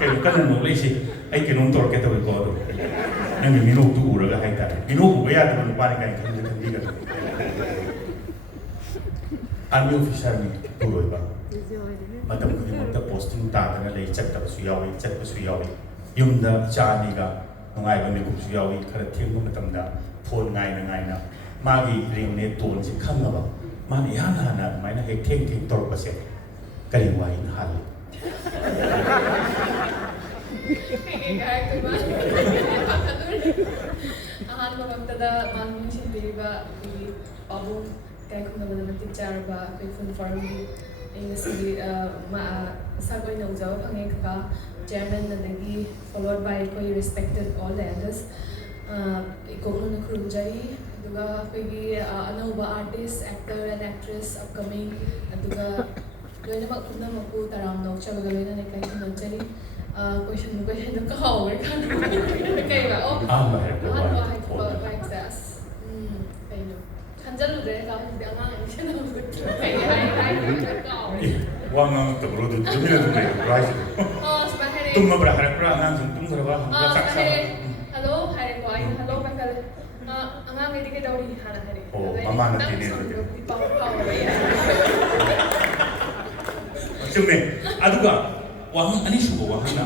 cái lúc cần một lấy gì ai cái nông tổ cái tôi có rồi nhưng mình nông tu rồi hay tại mình nông bây giờ thì mình qua cái thằng đi cái army officer này tu rồi ba mà tầm khi một tập posting ta thì lấy check tập suy yếu dùng đó cha này cả ngay bên mình cũng suy yếu cái thiên cũng tầm đó phone ngay na mà cái ring này tuôn chỉ khăn mà mà này hàn na mà nó hết thiên tổ bớt sẽ cái gì vậy nó hàn ahan magtada manung sindiriba I abong kay kung naman teacher ba kay fun farm ay si ma sagoy na ujaw pangay ka chairman na nagi followed by koy respected all the elders ikong na krujay duga koy anauba artist actor and actress upcoming duga loy na magpuna magpu tarang no chaga loy na kay kun jali question no kahaw kan kay ba oh ahan ba hay ba exas kay no kanjalu de ka hindi ang ang siya na kay hay kahaw wang ang tabro do jumila do kay right sabahare tum mabra harap ra nang tum garwa saksa hello hari ko ay hello pakal ang hindi kay dawri hana hari oh mama na tinin di pa pa ya chume aduga wang ani subo wang na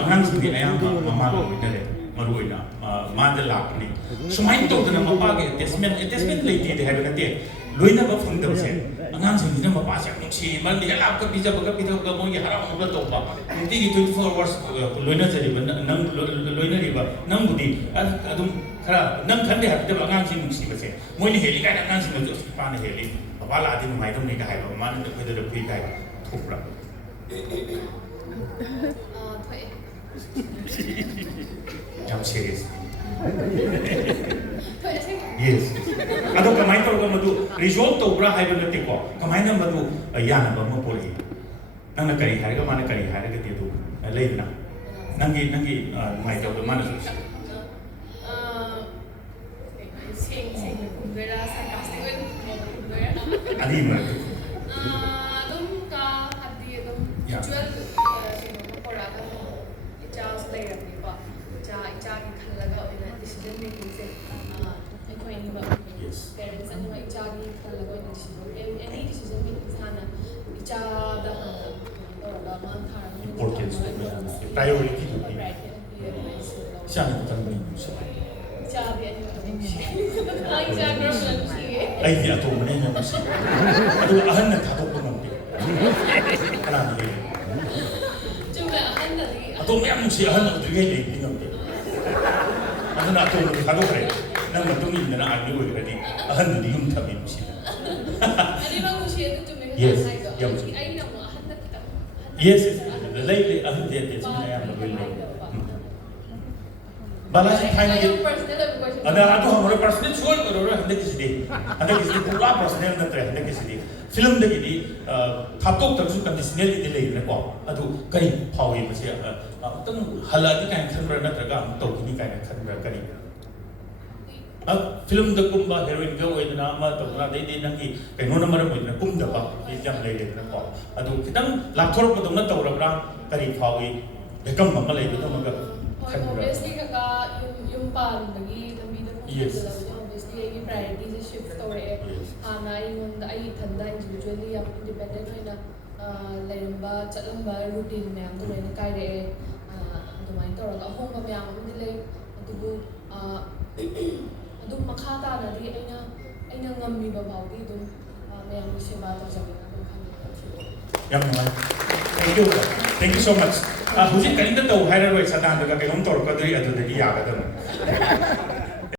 angang sindi ayam mama lo inare maruina mandal lakni sumain to na mapage attachment lady de have nate loina ba phang dam se angang sindi na mapa sa nuksi man ya lap ka pizza ba pito ga mo ya haram mo to ba hindi 24 hours loina jari ba nang loina ri ba nang budi adum khara nang khande hat de angang sindi nuksi ba se moi ni heli ka angang sindi jo pa na heli ba la din mai dam ni ka hai ba man de ko de pui kai thupra jam serious yes ado kamai to ga madu resolve to bra hai ba nate ko kamai na madu yana ba mo poli nang na kari hai ga mana kari hai ga te tu lai na nangi mai to ga mana sing kumbera sarcastic kumbera ani ma dum ka hadi dum usual pora ka charles layer ni ba cha ki khalaga oina decision making se ai ko ni ba parents ani ba cha ki khalaga oina decision any decision making sana cha da da man thar importance priority to be siya na tan ni cha bi ani ai cha girl ai ni ato mo na musi ado ahan na thatok ko nang ala ni jumla ahan na di ato mo yang musi ahan na dugay le ni ngam ahan na ato mo thado kare nang matung ni na ani wo kadi ahan na di yum thabi musi ani ba musi ito jumla yes ai na mo ahan na kita yes lai le ahan de de ni ya mo le Balas final ada ato hamore personal soul karo ra hande kisi de pura personal na tre hande kisi de film de gidi thaptok tak su conditional de le ne ko adu kari phawi ba se tang hala di kan khan ra na tra ga to kini kan khan ra kari film de kumba heroine ga oi na ma to na de nang ki kai no na mar mo na kum da ba ki jam le le na ko adu kitang lapthor ko dong na to ra kari phawi de kam ma le do ma ga obviously kaka yung pan lagi lambi na kung yes obviously yung priorities is shift toward na yung ay thanda individually yung independent na layamba chatlamba routine mayam to na kaire dumay to ra ahong ba mayam mo dile adugo adum makha ta na di aina ngammi ba bawdi dum mayam si ba to sabi na dum thank you so much. Hujik kaninda to haira roi sadan daga kai hom tor ka dri adu de ya ga da